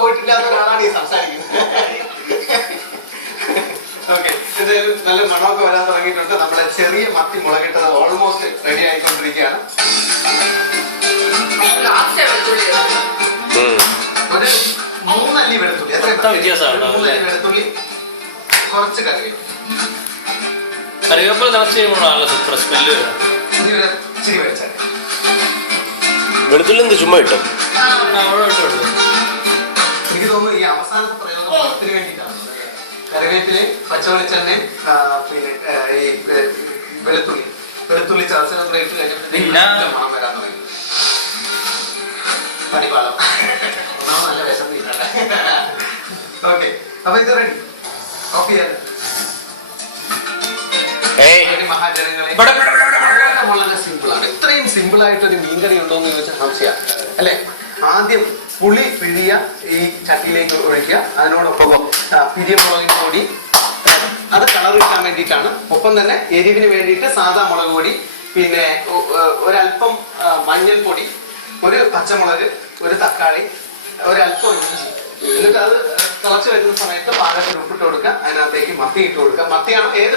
പോയിട്ടില്ലാത്ത ഒരാളാണ് ഈ സംസാരിക്കുന്നത്. ഓക്കെ, എന്തായാലും നല്ല മണമൊക്കെ വരാൻ തുടങ്ങിയിട്ടുണ്ട്. നമ്മുടെ ചെറിയ മത്തി മുളകിട്ടത് ഓൾമോസ്റ്റ് റെഡി ആയിക്കൊണ്ടിരിക്കുകയാണ്. ഒരു 3 അല്ലി വെളുത്തുള്ളി, 3 അല്ലി വെളുത്തുള്ളി, കുറച്ച് കറിവേപ്പില നിറച്ച് ചെയ്യുമ്പോഴാണല്ലോ സൂപ്പർ സ്മെല്ല് വരും. ഇച്ചിരി വെച്ചാൽ വെളുത്തുള്ളി എന്ത് ചുമ്മാ ഇട്ടോ? എനിക്ക് തോന്നുന്നു ഈ അവസാനത്തെ പ്രയോഗത്തിന് വേണ്ടിയിട്ടാണ്. കറിവേപ്പില്, പച്ചവെളിച്ചെണ്ണ, പിന്നെ ഈ വെളുത്തുള്ളി ചതച്ചതിനകത്ത് ഇട്ട് കഴിഞ്ഞാൽ മണം വരാൻ തുടങ്ങി. പണിപ്പാളം ഒന്നാമത് നല്ല വിശന്നിട്ടാണ്. ഓക്കെ, അപ്പൊ ഇത് റെഡി. ഓഫ് ചെയ്യാൻ മഹാജനങ്ങളെ വളരെ സിമ്പിളാണ്. ഇത്രയും സിമ്പിൾ ആയിട്ടൊരു മീൻകറി ഉണ്ടോ എന്ന് ചോദിച്ചാൽ സംശയം അല്ലെ. ആദ്യം പുളി പിഴിയ ഈ ചട്ടിയിലേക്ക് ഒഴിക്കുക. അതിനോടൊപ്പം പിരിയമുളകിന് പൊടി, അത് കളർ കിട്ടാൻ വേണ്ടിയിട്ടാണ്. ഒപ്പം തന്നെ എരിവിന് വേണ്ടിയിട്ട് സാധാ മുളക് പൊടി, പിന്നെ ഒരല്പം മഞ്ഞൾപ്പൊടി, ഒരു പച്ചമുളക്, ഒരു തക്കാളി, ഒരല്പം ഇഞ്ചി. എന്നിട്ട് അത് തിളച്ച് വരുന്ന സമയത്ത് പാകത്തിന് ഉപ്പിട്ട് കൊടുക്കുക. അതിനകത്തേക്ക് മത്തി ഇട്ട് കൊടുക്കുക. മത്തിയാണ് ഏത്